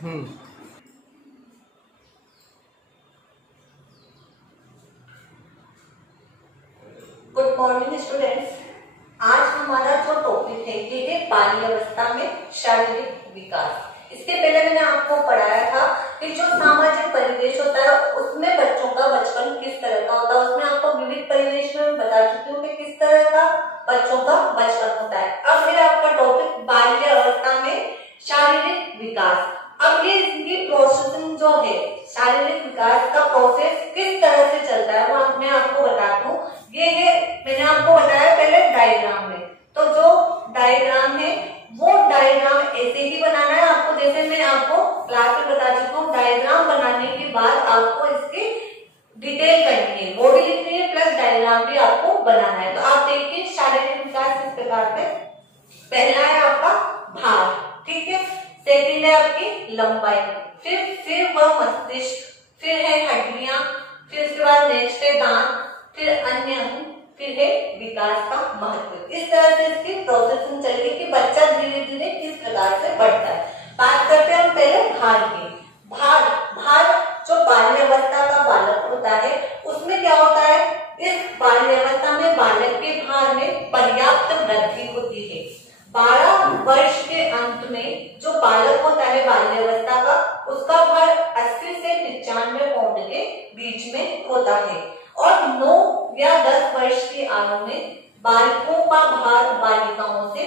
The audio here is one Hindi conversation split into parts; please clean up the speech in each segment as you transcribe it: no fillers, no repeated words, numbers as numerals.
Good morning students. आज हमारा जो टॉपिक है ये है बाल्यावस्था में शारीरिक विकास। इसके पहले मैंने आपको पढ़ाया था कि जो सामाजिक परिवेश होता है उसमें बच्चों का बचपन किस तरह का होता है। उसमें आपको विविध परिवेश में बता चुकी हूँ कि किस तरह का बच्चों का बचपन होता है। अब है आपका टॉपिक बाल्यावस्था में शारीरिक विकास। अब ये इसकी प्रोसेसिंग जो है, शारीरिक विकास का प्रोसेस किस तरह से चलता है वो मैं आपको बताता हूँ। ये है, मैंने आपको बताया पहले डायग्राम में, तो जो डायग्राम है वो डायग्राम ऐसे ही बनाना है आपको, जैसे मैं आपको क्लास में बता चुका हूँ। डायग्राम बनाने के बाद आपको इसकी डिटेल करनी है, बॉडी लिखनी है प्लस डायग्राम भी आपको बनाना है। तो आप देखिए शारीरिक विकास इस प्रकार से, पहला है आपका भार, ठीक है, सेकंड है आपकी लंबाई, फिर वह मस्तिष्क, फिर है हड्डियां, फिर उसके बाद नेक्स्ट है दांत, फिर अन्य अंग, फिर है विकास का महत्व। इस तरह से इसकी प्रोसेसिंग चलेगी कि बच्चा धीरे धीरे किस प्रकार से बढ़ता है। बात करते हैं हम पहले भार की। भार जो बाल्यावस्था का बालक होता है उसमें क्या होता है, इस बाल्यावस्था में बालक के भार में पर्याप्त वृद्धि होती है। 12 वर्ष के अंत में जो बालक होता है बाल्यावस्था का, उसका भार 80 से 95 पाउंड के बीच में होता है। और 9 या 10 वर्ष की आयु में बालकों का भार बालिकाओं से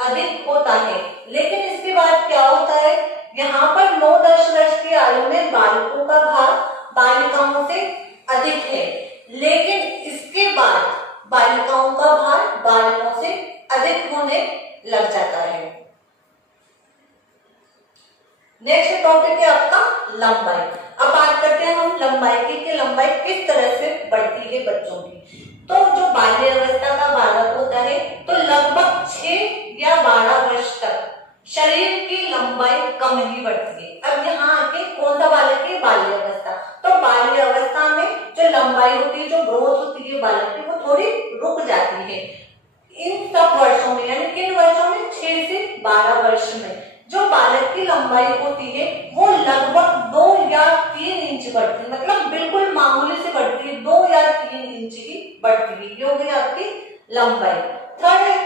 अधिक होता है। लेकिन इसके बाद क्या होता है, यहाँ पर 9-10 वर्ष की आयु में बालकों का भार बालिकाओं से अधिक है, लेकिन इसके बाद बालिकाओं का भार बालकों से अधिक होने लग जाता है। नेक्स्ट टॉपिक है आपका लंबाई। अब बात करते हैं हम लंबाई की, कि लंबाई किस तरह से बढ़ती है बच्चों की। तो जो बाल्यावस्था का बालक होता है तो लगभग 6 या 12 वर्ष तक शरीर की लंबाई कम ही बढ़ती है। अब यहाँ आके कौन सा बालक है, बाल्यावस्था। तो बाल्यावस्था में जो लंबाई होती है, जो ग्रोथ होती है बालक की, वो थोड़ी रुक जाती है। इन सब वर्षों में, यानी किन वर्षों में, 6 से 12 वर्ष में जो बालक की लंबाई होती है वो लगभग 2 या 3 इंच बढ़ती है, मतलब बिल्कुल मामूली से बढ़ती है, 2 या 3 इंच की बढ़ती है। ये हो गई आपकी लंबाई। थर्ड है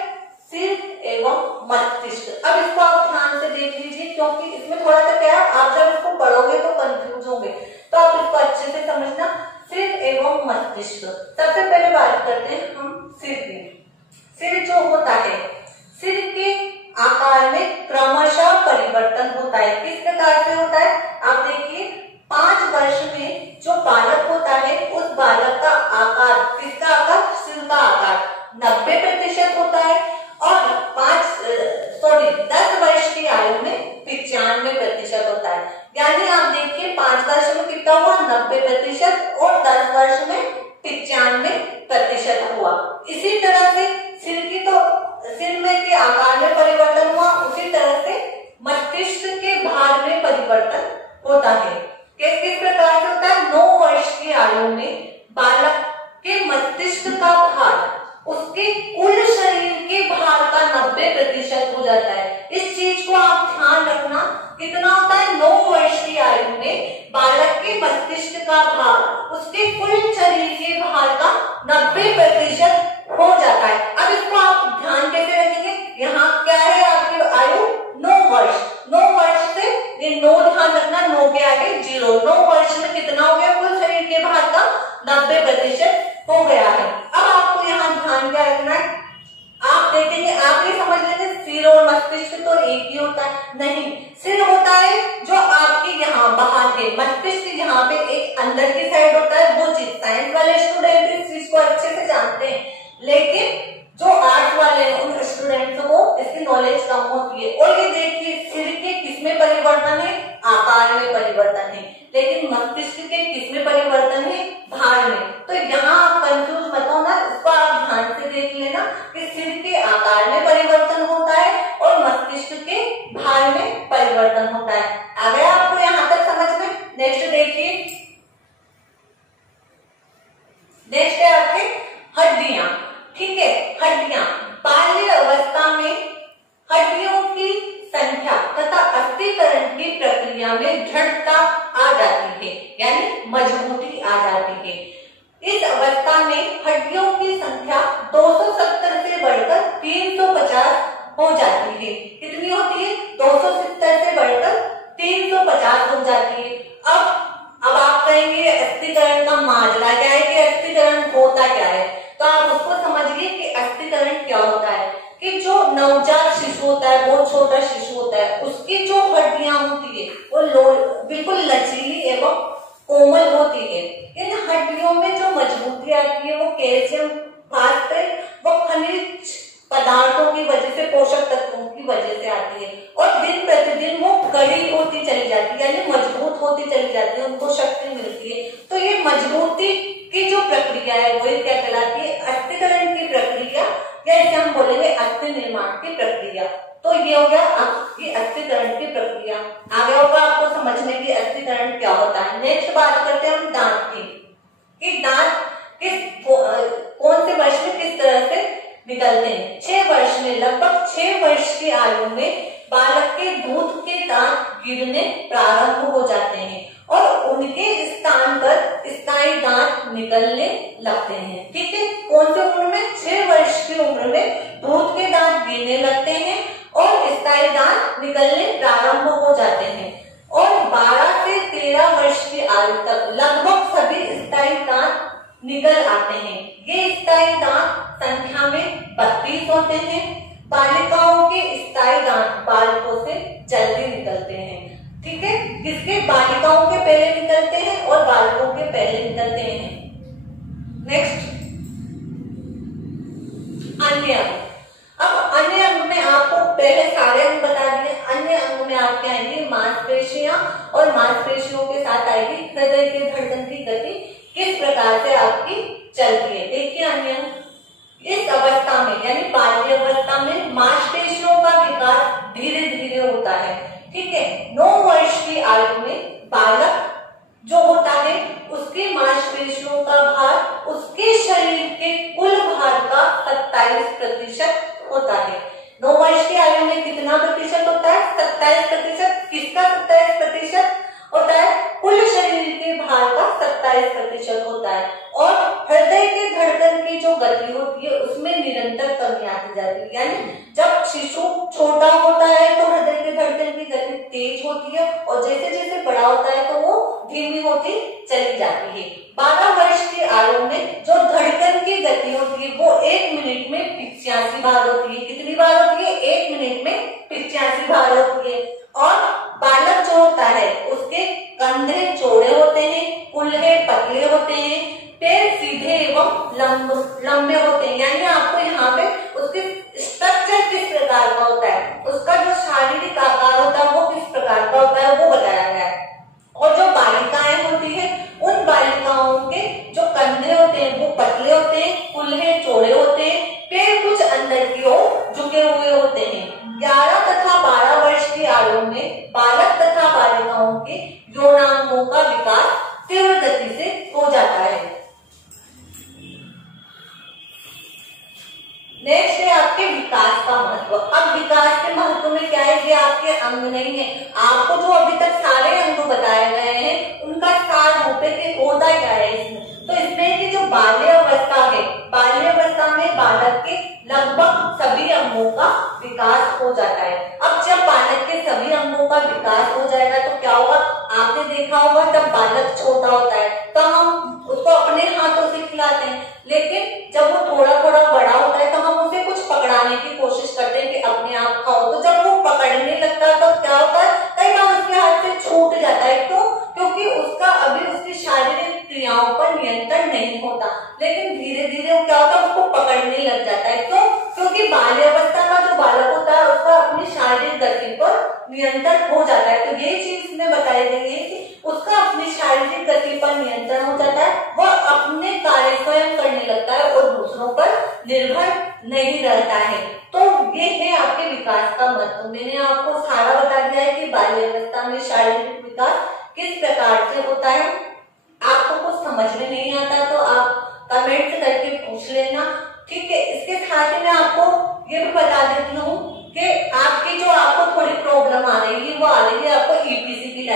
सिर एवं मस्तिष्क। अब इसको आप ध्यान से देख लीजिए, क्योंकि इसमें थोड़ा सा क्या है, आप जब इसको पढ़ोगे तो कंफ्यूज होंगे, तो आप इसको अच्छे से समझना। सिर एवं मस्तिष्क, सबसे पहले बात करते हैं हम सिर की। सिर जो होता है, सिर के आकार में क्रमशः परिवर्तन होता है। किस प्रकार से होता है, आप देखिए 5 वर्ष में जो बालक होता है उस बालक का आकार, किसका आकार, सिर का आकार 90% होता है, और 10 वर्ष की आयु में 95% होता है। यानी आप देखिए 5 वर्ष में कितना हुआ, 90%, और 10 वर्ष में 95% हुआ। इसी तरह से सिर की, तो सिर में के आकार में परिवर्तन हुआ, उसी तरह से मस्तिष्क के भार में परिवर्तन होता है। किस प्रकार से होता है, 9 वर्ष की आयु में बालक के मस्तिष्क का भार उसके कुल शरीर के भार का 90% हो जाता है। इस चीज को आप ध्यान रखना, कितना होता है, 9 वर्ष की आयु में बालक के मस्तिष्क का भार उसके कुल शरीर के भार का 90% हो जाता है। अब इसको आप ध्यान कैसे रखेंगे, यहाँ क्या है आपकी आयु, 9 वर्ष। 9 वर्ष से ये 9 ध्यान रखना, 9 के आगे 0। 9 वर्ष में कितना हो गया, कुल शरीर के भार का 90% हो गया है। अब आपको यहाँ ध्यान क्या रखना है, आप देखेंगे, आप ये समझ लेंगे सिर और मस्तिष्क तो एक ही होता है, नहीं। सिर होता है जो आपके यहाँ बाहर है, मस्तिष्क यहाँ पे एक अंदर की साइड होता है। वो चीज साइंस वाले स्टूडेंट इस चीज को अच्छे से जानते हैं, लेकिन जो आर्ट वाले हैं उन स्टूडेंट्स को इसकी नॉलेज कम होती है। और ये देखिए सिर के किसमें परिवर्तन है, आकार में परिवर्तन है, लेकिन मस्तिष्क के किसमें परिवर्तन है, भार में। तो यहाँ आप कंफ्यूज मत होना, इसको आप ध्यान से देख लेना कि सिर के आकार में परिवर्तन होता है और मस्तिष्क के भार में परिवर्तन होता है। आ गया आपको यहाँ तक समझ में। नेक्स्ट देखिए, नेक्स्ट है आपके हड्डियां, ठीक है। हड्डियां, बाल्य अवस्था में हड्डियों की संख्या तथा अस्थिकरण की प्रक्रिया प्रक्रिया में दृढ़ता आ जाती है, यानी मजबूती आ जाती है। इस अवस्था में हड्डियों की संख्या 270 से बढ़कर 350 हो जाती है। कितनी होती है? 270 से बढ़कर 350 हो जाती है। अब आप कहेंगे अस्थिकरण का माजरा क्या है, कि अस्थिकरण होता क्या है? तो आप उसको समझिए कि अस्थिकरण क्या होता है कि जो नवजात शिशु होता है, बहुत छोटा शिशु होता है, उसकी जो हड्डियां होती है वो बिल्कुल लचीली एवं कोमल होती है। इन हड्डियों में जो मजबूती आती है वो कैल्शियम, फास्फोरस व खनिज पदार्थों की वजह से, पोषक तत्वों की वजह से आती है, और दिन प्रतिदिन वो कड़ी होती चली जाती है, यानी मजबूत होती चली जाती है, उनको शक्ति मिलती है। तो ये मजबूती की जो प्रक्रिया है वो क्या कहलाती है? अस्थिकरण की प्रक्रिया, या इसे हम बोलेंगे अस्थि निर्माण की प्रक्रिया। तो ये हो गया आपकी अस्थिकरण की प्रक्रिया। आगे होगा आपको समझने की अस्थिकरण क्या होता है। नेक्स्ट बात करते हैं हम दांत की, कि दांत कौन से वर्ष में किस तरह से निकलते हैं। 6 वर्ष में, लगभग 6 वर्ष की आयु में बालक के दूध के दांत गिरने प्रारंभ हो जाते हैं और उनके स्थान पर स्थायी दांत निकलने लगते हैं। ठीक है, कौन से उम्र में? 6 वर्ष की उम्र में दूध के दांत गिरने लगते हैं और स्थायी दांत निकलने प्रारंभ हो जाते हैं, और 12 से 13 वर्ष की आयु तक लगभग सभी स्थायी दांत निकल आते हैं। ये स्थायी दांत संख्या में 32 होते हैं। बालिकाओं के स्थायी दांत बालकों से जल्दी निकलते हैं। ठीक है, किसके? बालिकाओं के पहले निकलते हैं और बालकों के पहले निकलते हैं। नेक्स्ट, अन्य अंग। अब अन्य अंग में आपको पहले सारे अंग बता दिए, अन्य अंग में आपके आएंगे मांसपेशियां, और मांसपेशियों के साथ आएगी हृदय के धड़कन की गति किस प्रकार से आपकी चलती है। देखिए अन्य अंग, इस अवस्था में यानी बाल्य अवस्था में मांसपेशियों का विकास धीरे धीरे होता है। ठीक है, 9 वर्ष की आयु में बालक जो होता है उसकी मांसपेशियों का भार उसके शरीर के कुल भार का 27% होता है। 9 वर्ष की आयु में कितना प्रतिशत होता है? 27%। किसका 27% होता है? कुल शरीर के भार का 27% होता है। और हृदय के धड़कन की जो गति होती है उसमें निरंतर कमी आती जाती है, यानी जब शिशु छोटा होता है तो हृदय के धड़कन की गति तेज होती है, और जैसे जैसे बड़ा होता है तो वो धीमी होती चली जाती है। 12 वर्ष की आयु में जो धड़कन की गति होती है वो 1 मिनट में 85 बार होती है। कितनी बार होती है? 1 मिनट में 85 बार होती है। और बालक जो होता है उसके कंधे चौड़े होते हैं, कुल्हे पतले होते हैं, पैर सीधे एवं लंबे होते हैं, यानी आपको यहाँ पे उसके स्ट्रक्चर किस प्रकार का होता है, उसका जो शारीरिक आकार होता है वो किस प्रकार का होता है वो बताया गया है। और जो बालिकाएं होती है उन बालिकाओं के जो कंधे होते हैं वो पतले होते हैं, कुल्हे चौड़े होते हैं, पैर कुछ अंदर की ओर झुके हुए होते हैं। 11 तथा 12 वर्ष की आयु में बालक तथा बालिकाओं के यौनांगों का विकास तीव्र गति से हो जाता है। नेक्स्ट है आपके विकास का महत्व। अब विकास के महत्व में क्या है? ये आपके अंग नहीं है, आपको जो अभी तक सारे अंग बताए गए हैं उनका सार होते कि होता क्या है इसमें। तो इसमें कि जो बाल्य अवस्था है, बाल्य अवस्था में बालक के लगभग सभी अंगों का विकास हो जाता है। अब जब बालक के सभी अंगों का विकास हो जाएगा तो क्या होगा? आपने देखा होगा जब बालक छोटा होता है तो हम उसको अपने हाथों से खिलाते हैं, लेकिन जब वो थोड़ा थोड़ा बड़ा होता है तो हम उसे कुछ पकड़ाने की कोशिश करते हैं कि अपने आप खाओ। तो जब वो पकड़ने लगता है तो क्या होता है? कई बार उसके हाथ से छूट जाता है। क्यों? क्योंकि उसका अभी उसकी शारीरिक क्रियाओं पर नियंत्रण नहीं होता, लेकिन धीरे धीरे वो क्या होता है? उसको पकड़ने लग जाता है। क्यों? क्योंकि बाल्यावस्था का जो बालक होता है उसका अपनी शारीरिक गति पर नियंत्रण हो जाता है। तो ये चीज इसमें बताई गई है कि उसका अपनी शारीरिक गति पर नियंत्रण हो जाता है, वह अपने कार्य स्वयं करने लगता है और दूसरों पर निर्भर नहीं रहता है। तो ये है आपके विकास का महत्व। मैंने आपको सारा बता दिया है कि बाल्यावस्था में शारीरिक विकास किस प्रकार से होता है। आपको कुछ समझ में नहीं आता तो आप कमेंट करके पूछ लेना। ठीक है, इसके साथ ही मैं आपको ये भी बता देती हूँ कि आपकी जो आपको थोड़ी प्रॉब्लम आ रही है वो आ रही है आपको ईपीसी की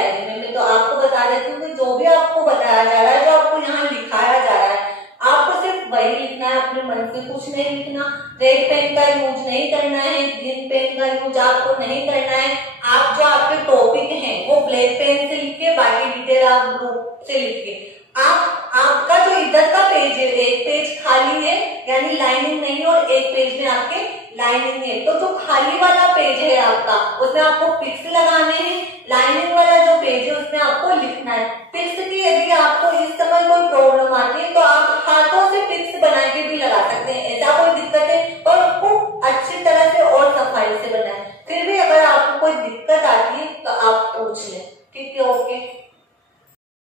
ब्लैक पेन का यूज नहीं करना है, ग्रीन पेन का यूज आपको नहीं करना है। आप जो आपके टॉपिक हैं वो ब्लैक पेन से लिखिए, बाकी डिटेल आप ब्लू से लिखिए। आपका जो इधर का पेज है, एक पेज खाली है यानी लाइनिंग नहीं, और एक पेज में आपके लाइनिंग है। तो जो खाली वाला पेज है आपका, उसमें आपको पिक्स लगाने हैं। लाइनिंग वाला जो पेज है उसमें आपको लिखना है। पिक्स की यदि आपको इस समय कोई प्रॉब्लम